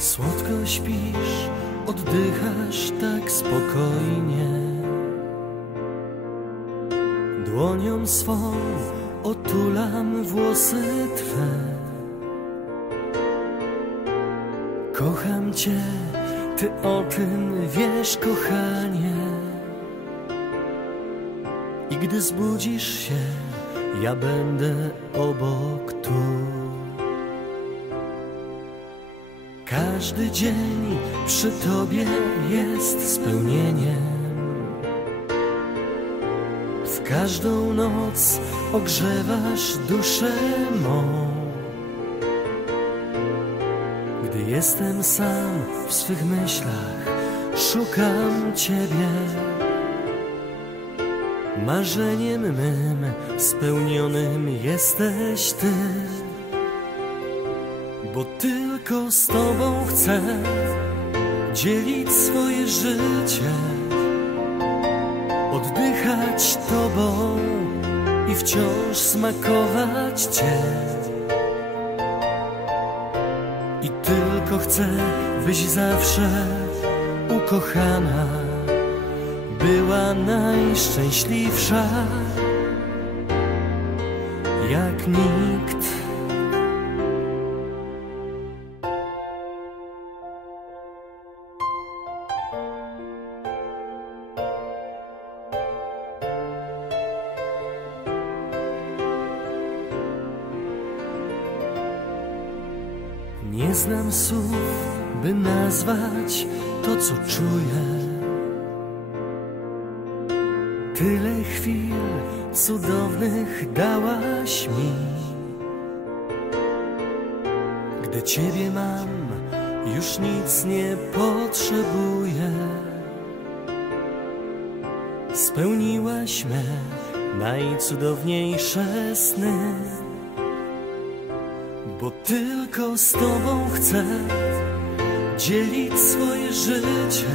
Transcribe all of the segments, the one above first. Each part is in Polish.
Słodko śpisz, oddychasz tak spokojnie. Dłonią swą otulam włosy Twe. Kocham Cię, Ty o tym wiesz, kochanie. I gdy zbudzisz się, ja będę obok tu. Każdy dzień przy Tobie jest spełnieniem. W każdą noc ogrzewasz duszę mą. Gdy jestem sam w swych myślach, szukam Ciebie. Marzeniem mym spełnionym jesteś Ty, bo tylko z Tobą chcę dzielić swoje życie, oddychać Tobą i wciąż smakować Cię. I tylko chcę, byś zawsze ukochana była najszczęśliwsza jak nikt. Nie znam słów, by nazwać to, co czuję. Tyle chwil cudownych dałaś mi. Gdy Ciebie mam, już nic nie potrzebuję. Spełniłaś me najcudowniejsze sny. Bo tylko z Tobą chcę dzielić swoje życie,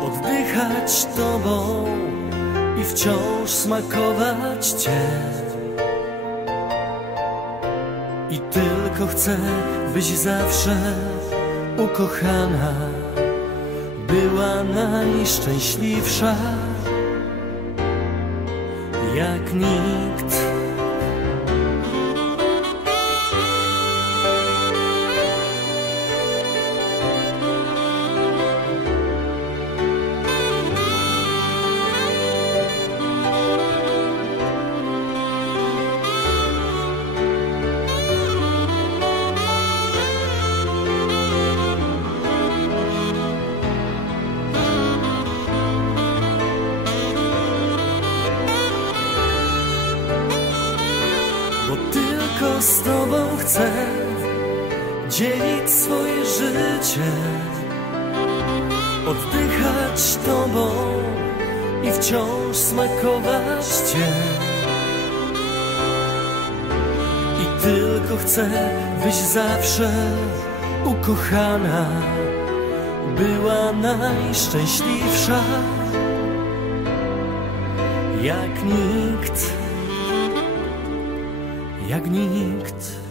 oddychać Tobą i wciąż smakować Cię. I tylko chcę, byś zawsze ukochana była najszczęśliwsza jak nikt. Z Tobą chcę dzielić swoje życie, oddychać Tobą i wciąż smakować Cię. I tylko chcę, byś zawsze ukochana była najszczęśliwsza jak nikt nikt.